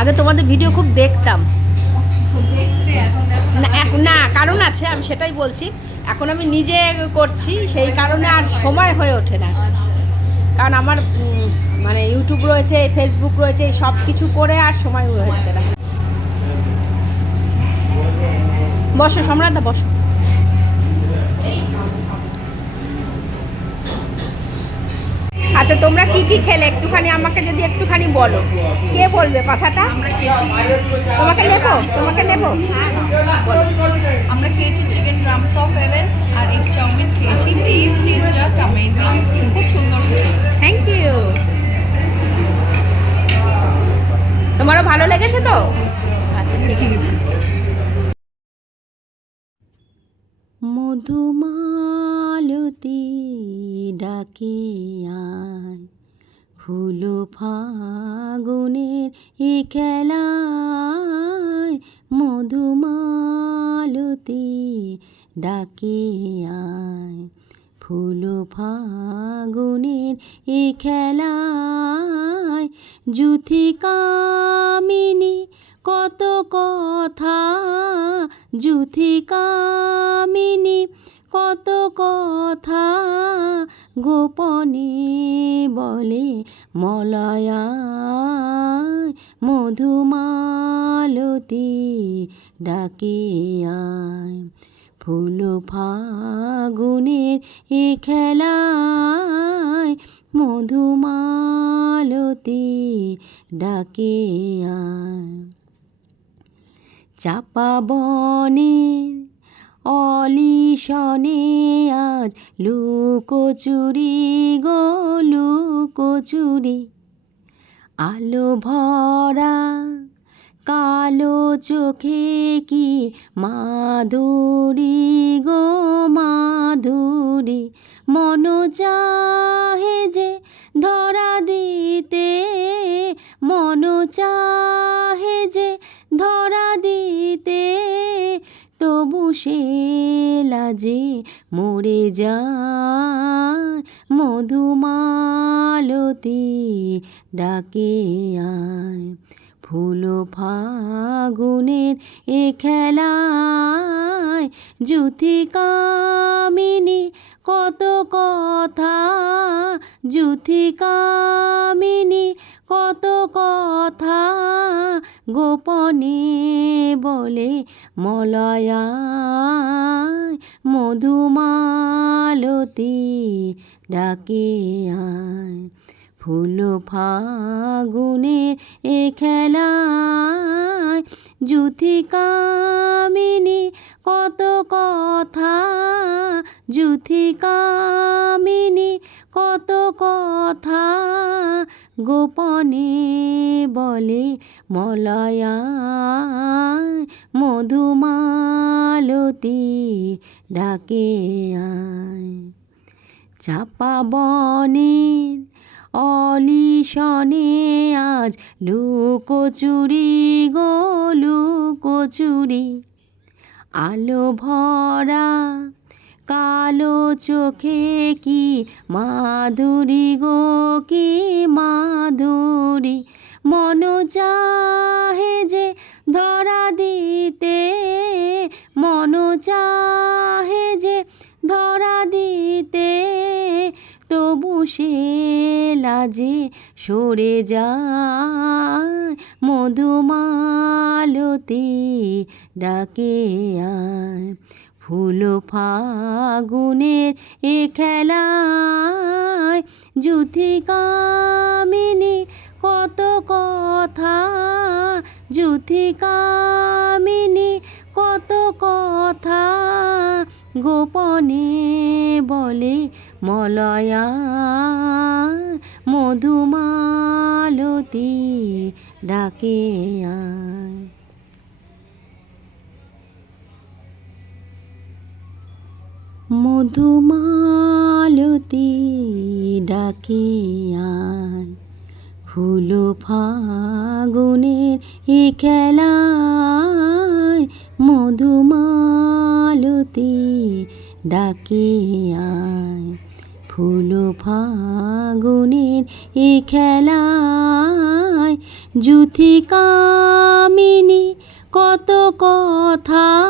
আগে তোমাদের ভিডিও খুব দেখতাম। না না, কারণ আছে, আমি সেটাই বলছি। এখন আমি নিজে করছি, সেই কারণে আর সময় হয়ে ওঠে না। কারণ আমার মানে ইউটিউব রয়েছে ফেসবুক রয়েছে সব কিছু করে আর সময় হয়ে হচ্ছে না। বসো সম্রাটদা বসো। আচ্ছা তোমরা কি কি খেলে? একটুখানি আমাকে যদি একটুখানি বলো। কে বলবে কথাটা? তোমাকে নেব? তোমাকে নেব? আমরা খেয়েছি চিকেন ড্রামস অফ হেভেন আর এগ চাউমিন খেয়েছি। টেস্ট ইজ জাস্ট অ্যামেজিং খুব সুন্দর থ্যাংক ইউ তোমারও ভালো লেগেছে তো? আচ্ছা ঠিক আছে। মধুমালতি ডাকে। ফাগুনের এ খেলায় মধুমালতি ডাকে আয়। ফুলো ফাগুনের এ খেলায় জুথি কামিনী কত কথা জুথি কামিনী কত কথা গোপনে বলে মলয়া মধুমালতি ডাকে আয়। ফুল ফাগুনের এ খেলায় মধুমালতি ডাকে আয়। চাপা বনের অলিশনে আজ লুকোচুরি গো লুকোচুরি আলো ভরা কালো চোখে কি মাধুরী গো লাজে মরে যায়, মধুমালতি ডাকে আয়। ফুল ফাগুনের এ খেলায় জুথি কামিনী, কত কথা জুথি কামিনী, কত কথা গোপনে বলে মলয়া মধুমালতি ডাকে ফুল ফাগুনে এ খেলায় জুথি কামিনী, কত কথা জুথি কামিনী, কত কথা গোপনে বলে মলয়া, মধুমালতি ডাকে চাপা বনের অলিশনে আজ লুকোচুরি গো লুকোচুরি আলো ভরা কালো চোখে কি মাধুরী গো, কি মাধুরী। মন চাহে যে ধরা দিতে, মন চাহে যে ধরা দিতে, তবু সে লাজে সরে যায়, মধুমালতি ডাকে আয় ফুল ফাগুনের এ খেলায় জুথি কামিনী জুথি কামিনী কত কথা গোপনে বলে মলয়া। মধুমালতি ডাকে মধুমালতি ডাকে আয় ফুল ফাগুনের এ খেলায় মধুমালতি ডাকে আয়। ফুল ফাগুনের এ খেলায় জুথিকামিনী কত কথা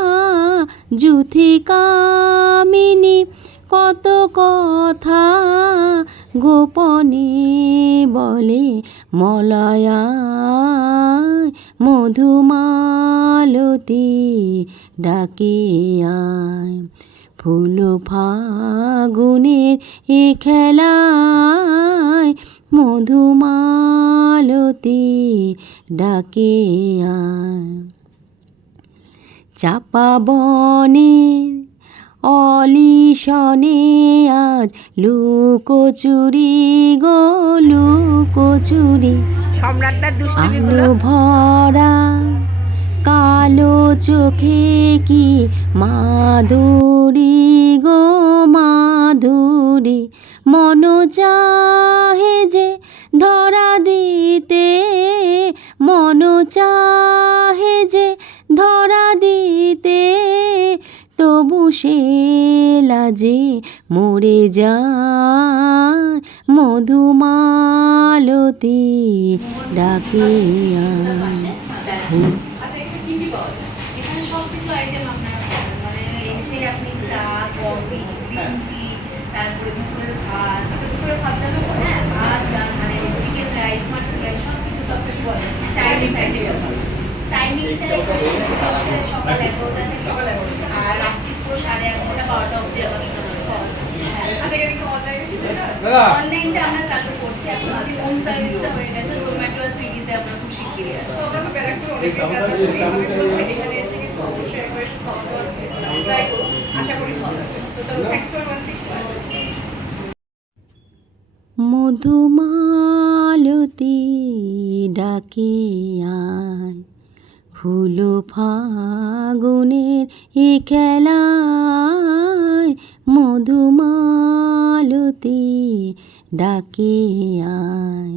জুথিকামিনী কত কথা গোপনে বলে, মলয়া, মধুমালতি ডাকে আয়। ফুল ফাগুনের এ খেলায় মধুমালতী ডাকে আয়। চাপা বনের অলিশনে আজ লুকোচুরি গো লুকোচুরি আলো ভরা কালো চোখে কি মাধুরী সে লাজে মরে যায় মধুমালতী ডাকে আচ্ছা মানে আপনি আচ্ছা হ্যাঁ মানে চিকেন রাইস মাটন রাইস সব কিছু কিছু পাওয়া যায় চাইনিজ টাইমিংটা অনলাইনটা আমরা চালু করছি এখন। আমাদের হোম সার্ভিসটা হয়ে গেছে জোম্যাটো আর সুইগিতে আমরা খুব শিগগিরই আসব তো আমরা তো ব্যারাকপুর অনেকেই যাতায়াত করি এইভাবে করব এখানে এসে কিন্তু অবশ্যই একবার খাওয়া দাওয়ার ট্রাই করব আশা করি ভালো লাগবে তো চলো থ্যাংকস ফর ওয়াচিং মধুমালতী ডাকে আয় ফুল ফাগুনের এ খেলায়। মধুমালতী ডাকে আয়